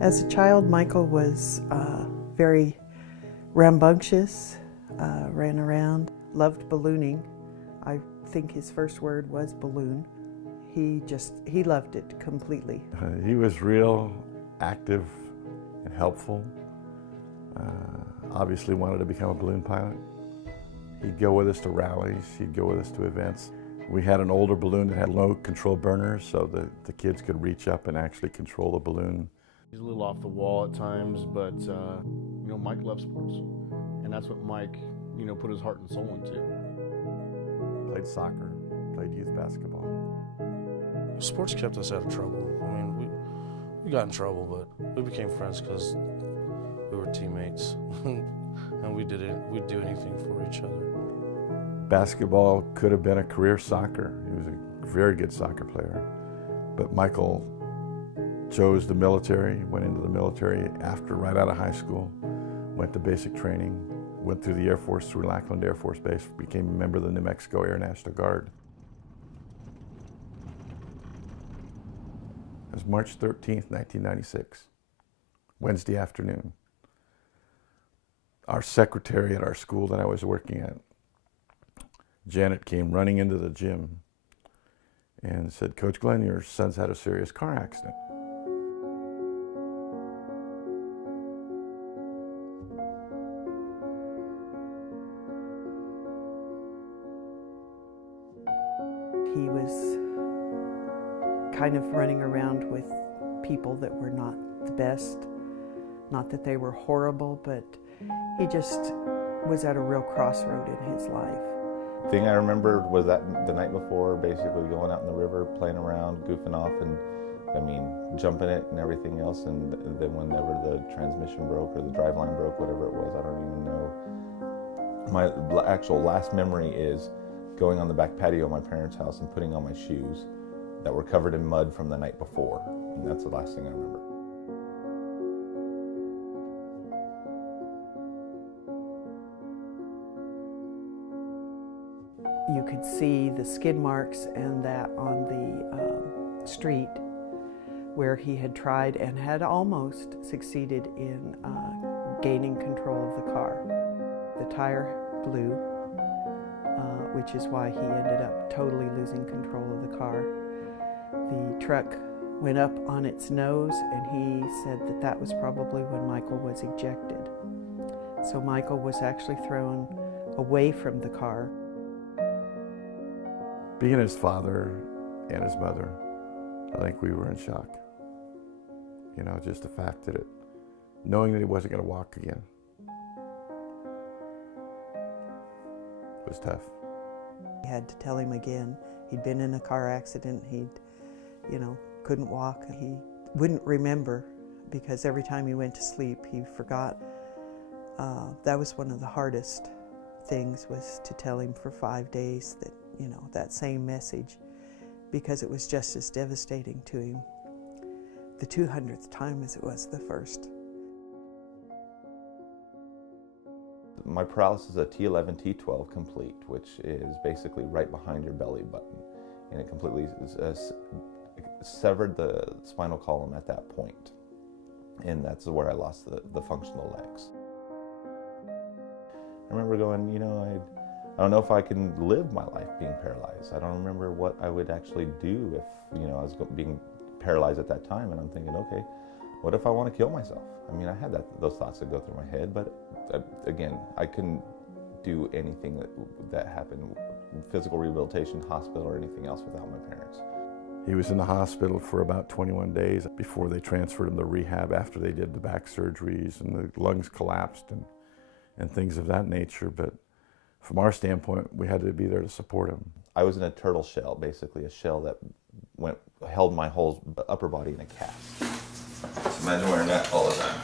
As a child, Michael was very rambunctious, ran around, loved ballooning. I think his first word was balloon. He loved it completely. He was real active and helpful. Obviously wanted to become a balloon pilot. He'd go with us to rallies, he'd go with us to events. We had an older balloon that had low control burners so the kids could reach up and actually control the balloon. He's a little off the wall at times, but Mike loves sports, and that's what Mike, put his heart and soul into. Played soccer, played youth basketball. Sports kept us out of trouble. I mean, we got in trouble, but we became friends because we were teammates, and we'd do anything for each other. Basketball could have been a career soccer. He was a very good soccer player, but Michael chose the military, went into the military right out of high school, went to basic training, went through the Air Force, through Lackland Air Force Base, became a member of the New Mexico Air National Guard. It was March 13th, 1996, Wednesday afternoon. Our secretary at our school that I was working at, Janet, came running into the gym and said, "Coach Glen, your son's had a serious car accident." He was kind of running around with people that were not the best. Not that they were horrible, but he just was at a real crossroad in his life. The thing I remember was that the night before, basically going out in the river, playing around, goofing off, and jumping it and everything else. And then whenever the transmission broke or the driveline broke, whatever it was, I don't even know. My actual last memory is going on the back patio of my parents' house and putting on my shoes that were covered in mud from the night before. And that's the last thing I remember. You could see the skid marks and that on the street where he had tried and had almost succeeded in gaining control of the car. The tire blew, which is why he ended up totally losing control of the car. The truck went up on its nose, and he said that that was probably when Michael was ejected. So Michael was actually thrown away from the car. Being his father and his mother, I think we were in shock. Just the fact that knowing that he wasn't going to walk again was tough. I had to tell him again. He'd been in a car accident. He'd, couldn't walk. He wouldn't remember because every time he went to sleep, he forgot. That was one of the hardest things, was to tell him for 5 days that, that same message, because it was just as devastating to him the 200th time as it was the first. My paralysis is a T11, T12 complete, which is basically right behind your belly button. And it completely severed the spinal column at that point. And that's where I lost the functional legs. I remember going, I don't know if I can live my life being paralyzed. I don't remember what I would actually do if, I was being paralyzed at that time. And I'm thinking, okay, what if I want to kill myself? I had those thoughts that go through my head, but again, I couldn't do anything that happened, physical rehabilitation, hospital, or anything else without my parents. He was in the hospital for about 21 days before they transferred him to rehab after they did the back surgeries and the lungs collapsed and things of that nature. But from our standpoint, we had to be there to support him. I was in a turtle shell, basically a shell that held my whole upper body in a cast. Just imagine wearing that all the time.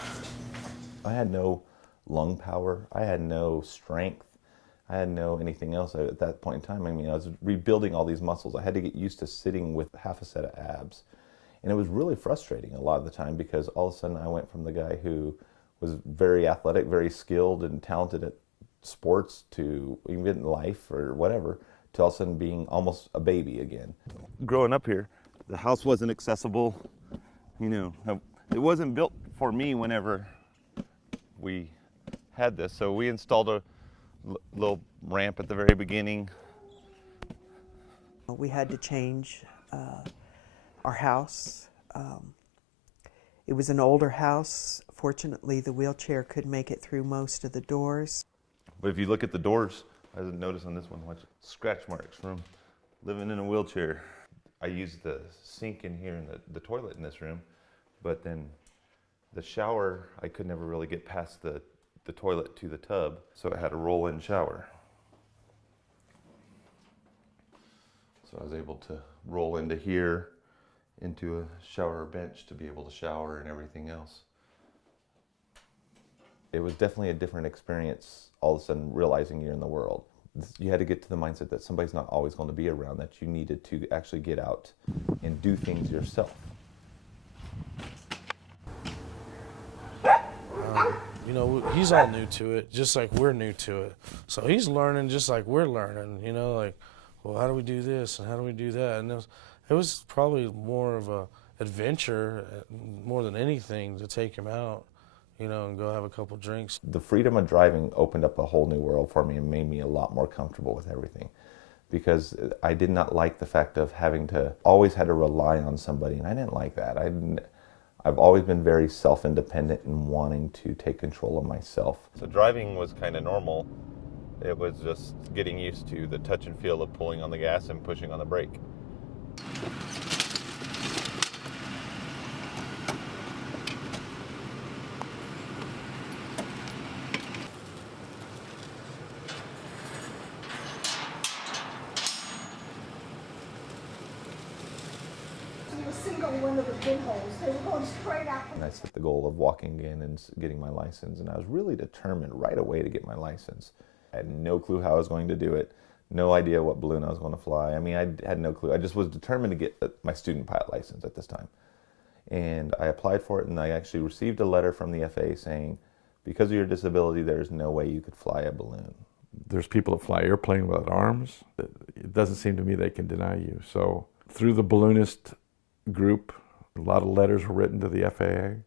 I had no lung power. I had no strength. I hadn't know anything else at that point in time. I mean, I was rebuilding all these muscles. I had to get used to sitting with half a set of abs. And it was really frustrating a lot of the time because all of a sudden I went from the guy who was very athletic, very skilled and talented at sports to even in life or whatever, to all of a sudden being almost a baby again. Growing up here, the house wasn't accessible. You know, it wasn't built for me whenever we had this. So we installed a little ramp at the very beginning. We had to change our house. It was an older house. Fortunately, the wheelchair could make it through most of the doors. But if you look at the doors, I didn't notice on this one, watch scratch marks from living in a wheelchair. I used the sink in here and the toilet in this room, but then the shower, I could never really get past the toilet to the tub, so I had a roll-in shower. So I was able to roll into here, into a shower bench to be able to shower and everything else. It was definitely a different experience, all of a sudden realizing you're in the world. You had to get to the mindset that somebody's not always going to be around, that you needed to actually get out and do things yourself. You know, he's all new to it, just like we're new to it. So he's learning just like we're learning, you know, like, well, how do we do this and how do we do that? And it was probably more of a adventure, more than anything, to take him out, you know, and go have a couple drinks. The freedom of driving opened up a whole new world for me and made me a lot more comfortable with everything, because I did not like the fact of having to always had to rely on somebody, and I didn't like that. I've always been very self-independent and wanting to take control of myself. So driving was kind of normal. It was just getting used to the touch and feel of pulling on the gas and pushing on the brake. One of the pinholes. They were going straight up. And I set the goal of walking in and getting my license, and I was really determined right away to get my license. I had no clue how I was going to do it, no idea what balloon I was going to fly. I mean, I had no clue. I just was determined to get my student pilot license at this time. And I applied for it, and I actually received a letter from the FAA saying, because of your disability, there's no way you could fly a balloon. There's people that fly airplane without arms. It doesn't seem to me they can deny you. So through the balloonist group, a lot of letters were written to the FAA,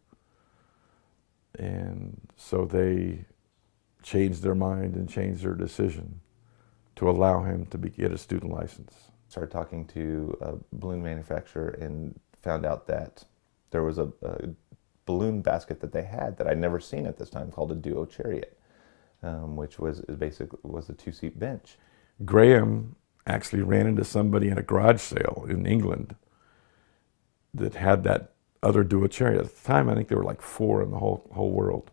and so they changed their mind and changed their decision to allow him to get a student license. Started talking to a balloon manufacturer and found out that there was a balloon basket that they had that I'd never seen at this time called a duo chariot, which was a two-seat bench. Graham actually ran into somebody in a garage sale in England that had that other duo chariot. At the time, I think there were like 4 in the whole world.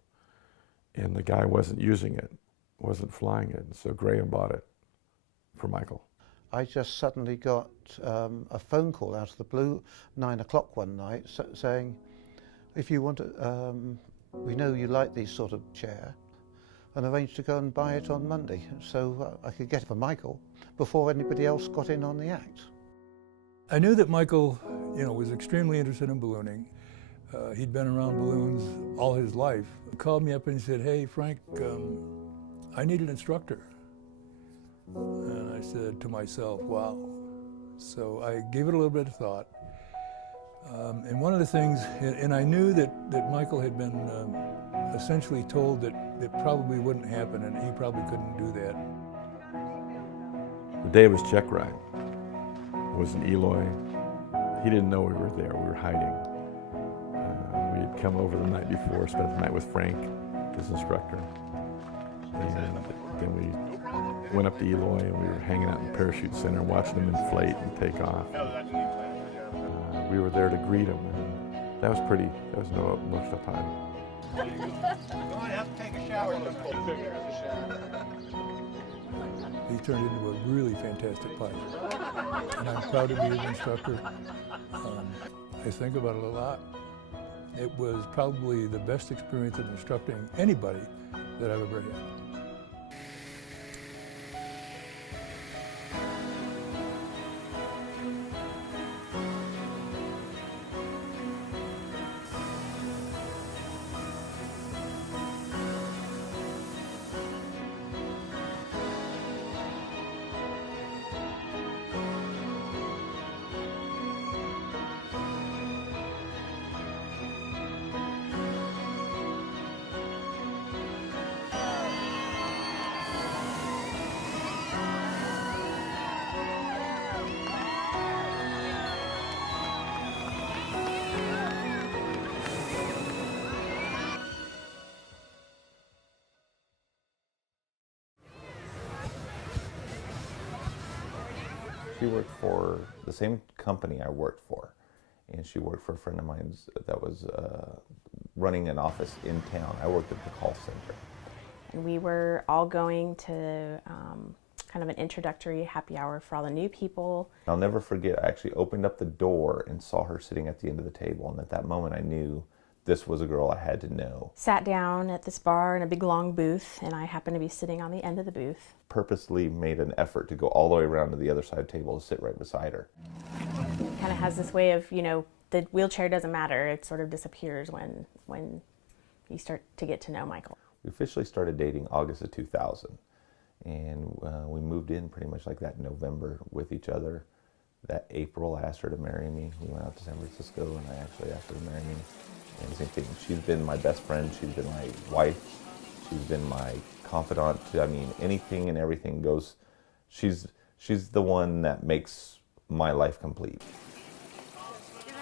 And the guy wasn't using it, wasn't flying it. And so Graham bought it for Michael. I just suddenly got a phone call out of the blue, 9 o'clock one night, saying, if you want to, we know you like these sort of chair, and arranged to go and buy it on Monday, so I could get it for Michael before anybody else got in on the act. I knew that Michael, was extremely interested in ballooning. He'd been around balloons all his life. He called me up and he said, "Hey, Frank, I need an instructor." And I said to myself, wow. So I gave it a little bit of thought. And one of the things, and I knew that Michael had been essentially told that it probably wouldn't happen and he probably couldn't do that. The day of his check ride was in Eloy. He didn't know we were there, we were hiding. We had come over the night before, spent the night with Frank, his instructor. And then we went up to Eloy and we were hanging out in the parachute center, watching them inflate and take off. We were there to greet him, and that was no emotional time. He turned into a really fantastic pilot, and I'm proud to be his instructor. I think about it a lot. It was probably the best experience of instructing anybody that I've ever had. She worked for the same company I worked for, and she worked for a friend of mine that was running an office in town. I worked at the call center. And we were all going to kind of an introductory happy hour for all the new people. I'll never forget, I actually opened up the door and saw her sitting at the end of the table, and at that moment I knew this was a girl I had to know. Sat down at this bar in a big long booth, and I happened to be sitting on the end of the booth. Purposely made an effort to go all the way around to the other side of the table to sit right beside her. Kind of has this way of, you know, the wheelchair doesn't matter. It sort of disappears when you start to get to know Michael. We officially started dating August of 2000, and we moved in pretty much like that in November with each other. That April, I asked her to marry me. We went out to San Francisco, and I actually asked her to marry me. And same thing, she's been my best friend, she's been my wife, she's been my confidant. I mean, anything and everything goes. She's the one that makes my life complete. You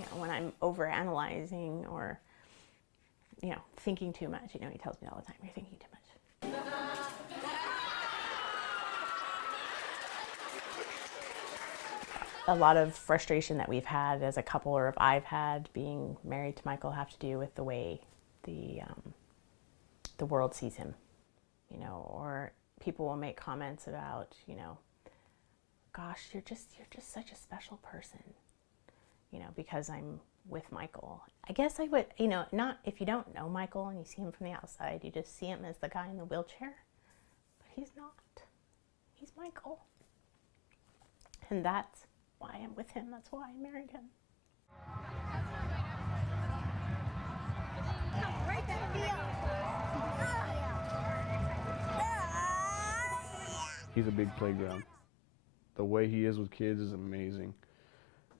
know, when I'm overanalyzing or, you know, thinking too much, you know, he tells me all the time, you're thinking too much. A lot of frustration that we've had as a couple, or if I've had being married to Michael, have to do with the way the world sees him, you know, or people will make comments about, you know, gosh, you're just such a special person, you know, because I'm with Michael. I guess I would, you know, not if you don't know Michael and you see him from the outside, you just see him as the guy in the wheelchair, but he's not. He's Michael. And that's why I'm with him. That's why I married him. He's a big playground. The way he is with kids is amazing.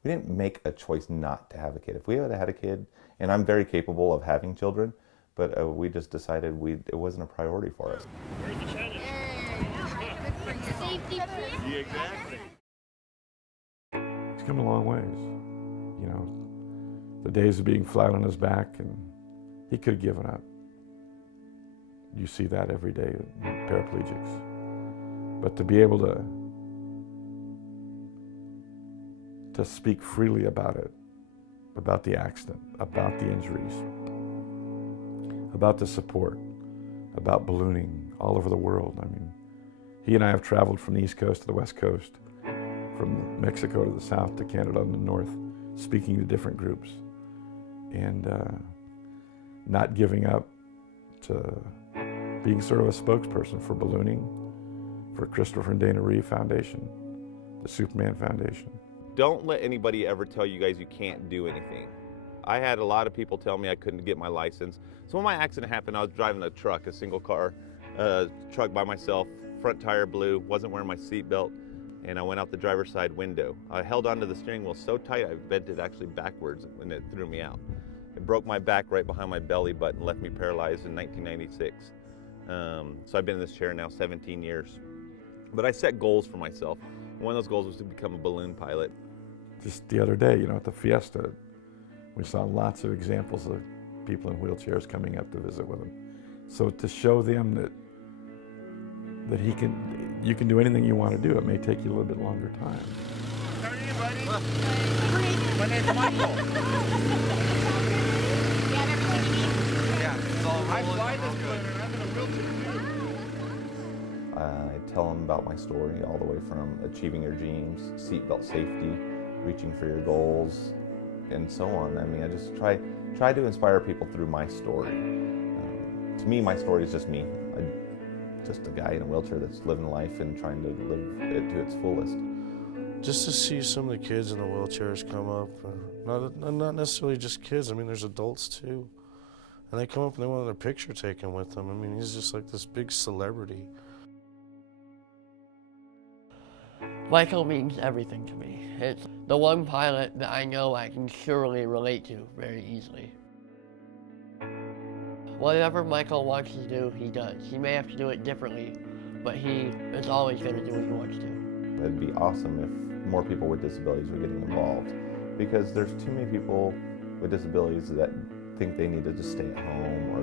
We didn't make a choice not to have a kid. If we had had a kid, and I'm very capable of having children, but we just decided it wasn't a priority for us. Where's the challenge? Safety. Yeah, exactly. He's come a long ways. You know, the days of being flat on his back, and he could have given up. You see that every day with paraplegics. But to be able to speak freely about it, about the accident, about the injuries, about the support, about ballooning all over the world. I mean, he and I have traveled from the East Coast to the West Coast, from Mexico to the South to Canada and the North, speaking to different groups, and not giving up, to being sort of a spokesperson for ballooning, for Christopher and Dana Reeve Foundation, the Superman Foundation. Don't let anybody ever tell you guys you can't do anything. I had a lot of people tell me I couldn't get my license. So when my accident happened, I was driving a truck, a single car truck by myself, front tire blew, wasn't wearing my seatbelt, and I went out the driver's side window. I held onto the steering wheel so tight I bent it actually backwards and it threw me out. It broke my back right behind my belly button, left me paralyzed in 1996. So I've been in this chair now 17 years. But I set goals for myself. One of those goals was to become a balloon pilot. Just the other day, you know, at the Fiesta, we saw lots of examples of people in wheelchairs coming up to visit with him. So to show them that you can do anything you want to do. It may take you a little bit longer time. How are you, buddy? My name's Michael. Yeah, it's all I fly this plane and I'm in a wheelchair. I tell them about my story all the way from achieving your dreams, seatbelt safety, reaching for your goals, and so on. I mean, I just try to inspire people through my story. To me, my story is just me. Just a guy in a wheelchair that's living life and trying to live it to its fullest. Just to see some of the kids in the wheelchairs come up, not necessarily just kids, I mean there's adults too. And they come up and they want their picture taken with them. I mean, he's just like this big celebrity. Michael means everything to me. It's the one pilot that I know I can surely relate to very easily. Whatever Michael wants to do, he does. He may have to do it differently, but he is always going to do what he wants to. It'd be awesome if more people with disabilities were getting involved, because there's too many people with disabilities that think they need to just stay at home or,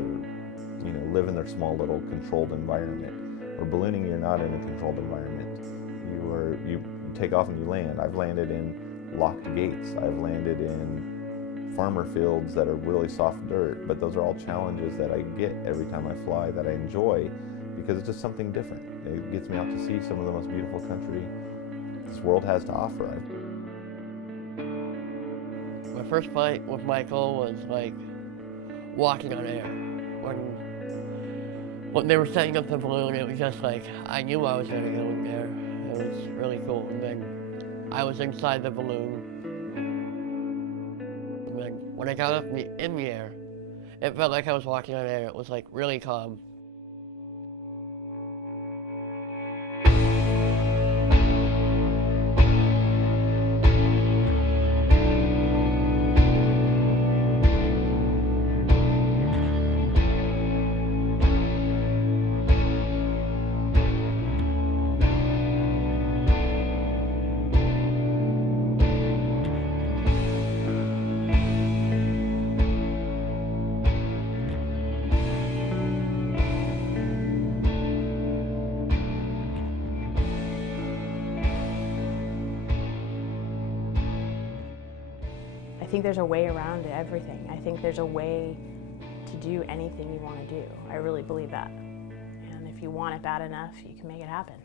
you know, live in their small little controlled environment. Or ballooning, you're not in a controlled environment. You take off and you land. I've landed in locked gates. I've landed in farmer fields that are really soft dirt, but those are all challenges that I get every time I fly that I enjoy because it's just something different. It gets me out to see some of the most beautiful country this world has to offer. My first flight with Michael was like walking on air. When they were setting up the balloon, it was just like, I knew I was going to go in there. It was really cool. And then I was inside the balloon. And then when I got up in the air, it felt like I was walking on air. It was like really calm. I think there's a way around everything. I think there's a way to do anything you want to do. I really believe that. And if you want it bad enough, you can make it happen.